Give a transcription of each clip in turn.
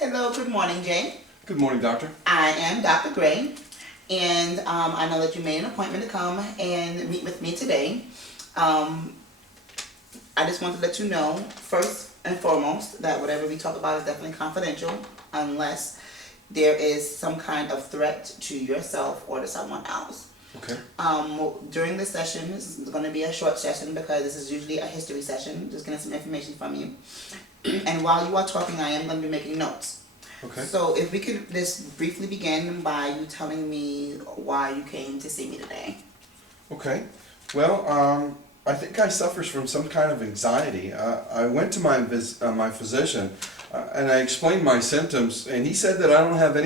Hello, good morning, Jay. Good morning, doctor. I am Dr. Gray, and I know that you made an appointment to come and meet with me today. Um, I just want to let you know, first and foremost, that whatever we talk about is definitely confidential unless there is some kind of threat to yourself or to someone else. Okay. During this session, this is going to be a short session because this is usually a history session, just getting some information from you. And while you are talking, I am going to be making notes. Okay. So if we could just briefly begin by you telling me why you came to see me today. Okay. Well, I think I suffers from some kind of anxiety. I went to my physician, and I explained my symptoms, and he said that I don't have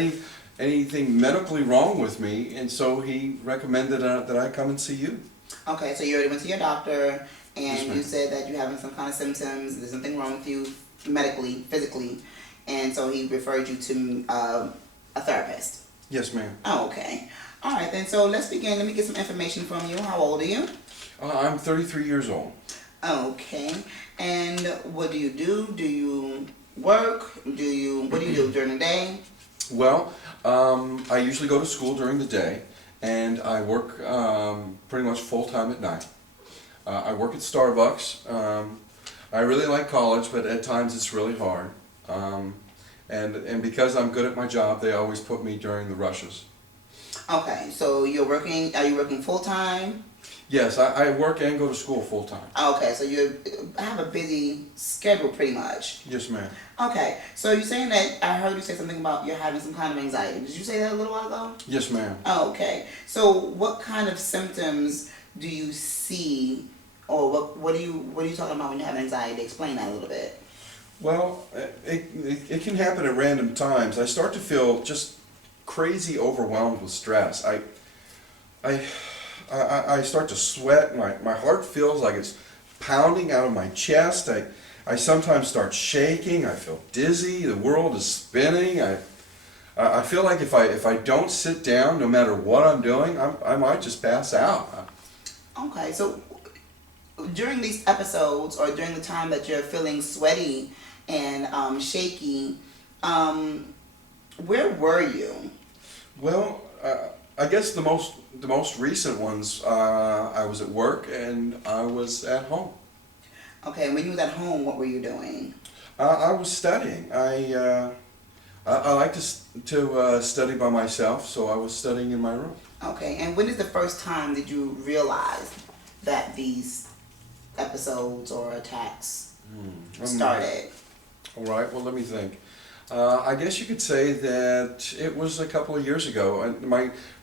anything medically wrong with me, and so he recommended that I come and see you. Okay, so you already went to your doctor, Yes, and ma'am. you said that you're having some kind of symptoms, there's something wrong with you medically, physically, and so he referred you to a therapist. Yes, ma'am. Oh, okay. All right, then, so let's begin. Let me get some information from you. How old are you? I'm 33 years old. Okay. And what do you do? Do you work? What do you do during the day? Well, I usually go to school during the day, and I work pretty much full time at night. I work at Starbucks. I really like college, but at times it's really hard. And because I'm good at my job, they always put me during the rushes. Okay, so are you working full time? Yes, I work and go to school full time. Okay, so you have a busy schedule pretty much. Yes, ma'am. Okay, so you're saying that I heard you say something about you're having some kind of anxiety. Did you say that a little while ago? Yes, ma'am. Okay, so what kind of symptoms do you see, or what are you talking about when you have anxiety? Explain that a little bit. Well, it can happen at random times. I start to feel just crazy overwhelmed with stress. I start to sweat. My heart feels like it's pounding out of my chest. I sometimes start shaking. I feel dizzy. The world is spinning. I feel like if I don't sit down, no matter what I'm doing, I might just pass out. Okay, so during these episodes or during the time that you're feeling sweaty and shaky, where were you? Well, I guess the most recent ones, I was at work and I was at home. Okay, when you was at home, what were you doing? I was studying. I like to study by myself, so I was studying in my room. Okay, and when is the first time that you realize that these episodes or attacks started? All right. Well, let me think. I guess you could say that it was a couple of years ago,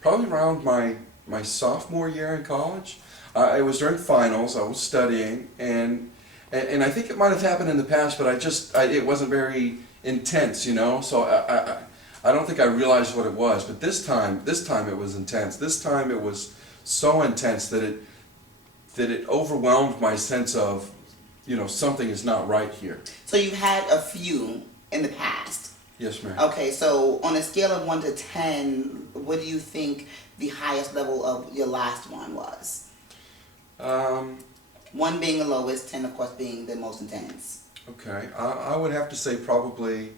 probably around my sophomore year in college. It was during finals. I was studying, and I think it might have happened in the past, but it wasn't very intense, you know. So I don't think I realized what it was. But this time it was intense. This time it was so intense that it overwhelmed my sense of, something is not right here. So you had a few in the past. Yes, ma'am. Okay, so on a scale of 1 to 10, what do you think the highest level of your last one was? 1 being the lowest, 10 of course being the most intense. Okay, I would have to say probably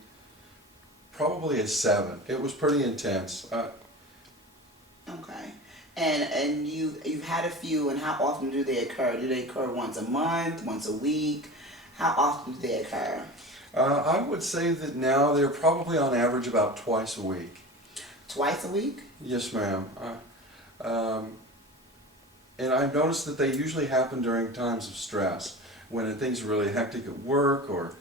a 7. It was pretty intense. Okay, and you've had a few, and how often do they occur? Do they occur once a month, once a week? How often do they occur? I would say that now they're probably on average about twice a week. Twice a week? Yes, ma'am. And I've noticed that they usually happen during times of stress, when things are really hectic at work, or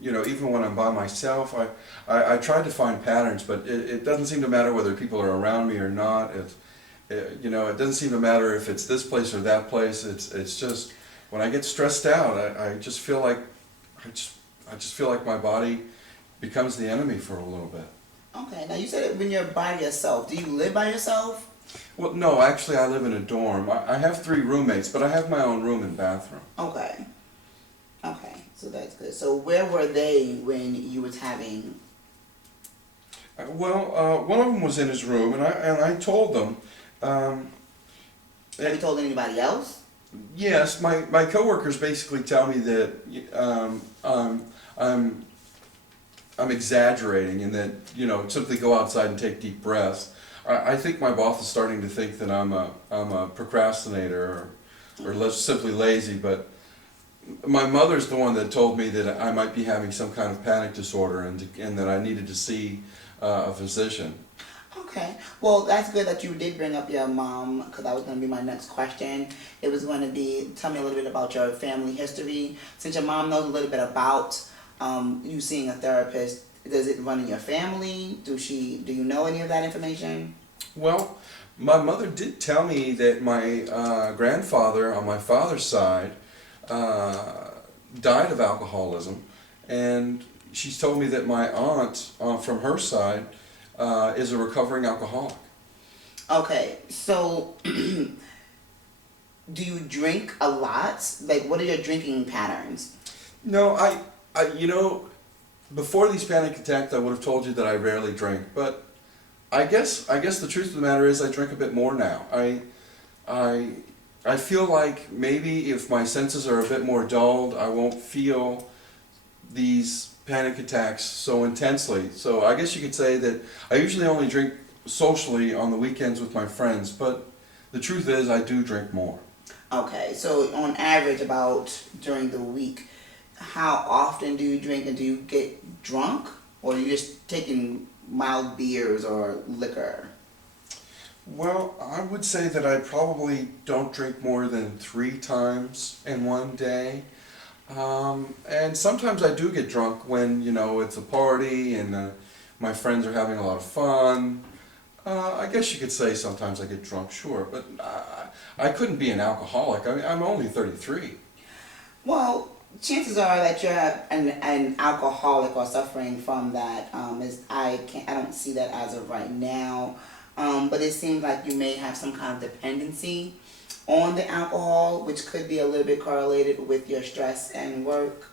even when I'm by myself. I try to find patterns, but it doesn't seem to matter whether people are around me or not. It doesn't seem to matter if it's this place or that place. It's just when I get stressed out, I just feel like my body becomes the enemy for a little bit. Okay, now you said it when you're by yourself. Do you live by yourself? Well, no, actually I live in a dorm. I have 3 roommates, but I have my own room and bathroom. Okay. Okay, so that's good. So where were they when you was having... One of them was in his room, and I told them. Have you told anybody else? Yes, my coworkers basically tell me that I'm I'm exaggerating and that, simply go outside and take deep breaths. I think my boss is starting to think that I'm a procrastinator or simply lazy, but my mother's the one that told me that I might be having some kind of panic disorder and that I needed to see a physician. Okay. Well, that's good that you did bring up your mom, because that was going to be my next question. It was going to be, tell me a little bit about your family history. Since your mom knows a little bit about you seeing a therapist, does it run in your family? Do you know any of that information? Well, my mother did tell me that my grandfather on my father's side died of alcoholism, and she's told me that my aunt from her side is a recovering alcoholic. Okay, so do you drink a lot? Like, what are your drinking patterns? No, before these panic attacks, I would have told you that I rarely drink, but I guess the truth of the matter is I drink a bit more now. I feel like maybe if my senses are a bit more dulled, I won't feel these panic attacks so intensely. So I guess you could say that I usually only drink socially on the weekends with my friends, but the truth is I do drink more. Okay, so on average, about during the week, how often do you drink, and do you get drunk, or are you just taking mild beers or liquor? Well, I would say that I probably don't drink more than 3 times in one day. And sometimes I do get drunk when, it's a party and my friends are having a lot of fun. I guess you could say sometimes I get drunk, sure, but I couldn't be an alcoholic. I mean, I'm only 33. Well, chances are that you're an alcoholic or suffering from that. I don't see that as of right now. But it seems like you may have some kind of dependency on the alcohol, which could be a little bit correlated with your stress and work.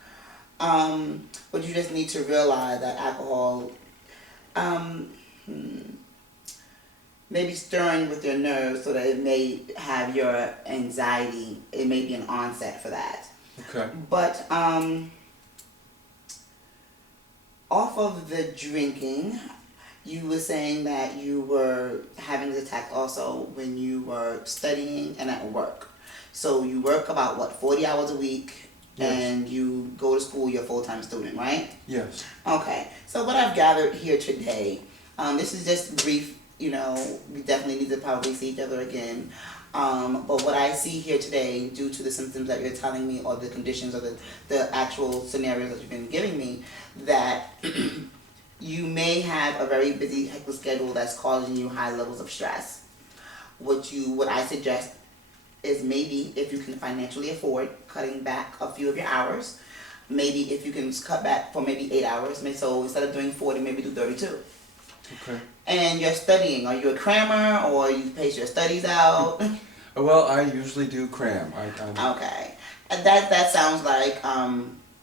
But you just need to realize that alcohol maybe stirring with your nerves so that it may have your anxiety. It may be an onset for that. Okay. But off of the drinking, you were saying that you were having this attack also when you were studying and at work. So you work about 40 hours a week, yes, and you go to school, you're a full-time student, right? Yes. Okay, so what I've gathered here today, this is just brief, we definitely need to probably see each other again. But what I see here today, due to the symptoms that you're telling me, or the conditions, or the actual scenarios that you've been giving me, that you may have a very busy, hectic schedule that's causing you high levels of stress. What I suggest is, maybe if you can financially afford cutting back a few of your hours, maybe if you can cut back for maybe 8 hours, so instead of doing 40, maybe do 32. Okay. And you're studying. Are you a crammer, or you pace your studies out? Well, I usually do cram. Okay. And that sounds like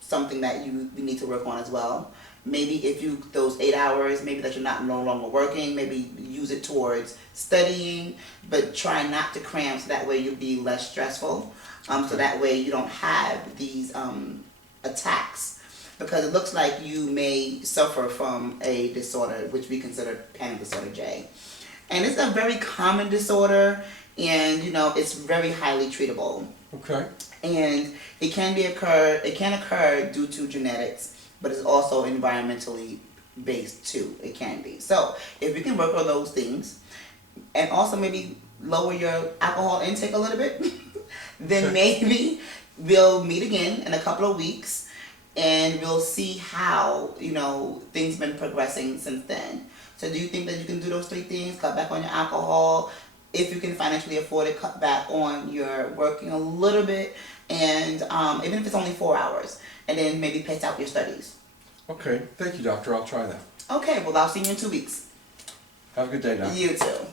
something that you need to work on as well. Maybe if those 8 hours, maybe that you're no longer working, maybe use it towards studying, but try not to cram, so that way you'll be less stressful. So that way you don't have these attacks. Because it looks like you may suffer from a disorder, which we consider panic disorder J. And it's a very common disorder, and it's very highly treatable. Okay. And it can occur due to genetics, but it's also environmentally based too. It can be. So if we can work on those things, and also maybe lower your alcohol intake a little bit, then maybe we'll meet again in a couple of weeks, and we'll see how things been progressing since then. So do you think that you can do those 3 things? Cut back on your alcohol, if you can financially afford it, cut back on your working a little bit, and even if it's only 4 hours, and then maybe pace out your studies. Okay. Thank you, doctor. I'll try that. Okay, well, I'll see you in 2 weeks. Have a good day now. You too.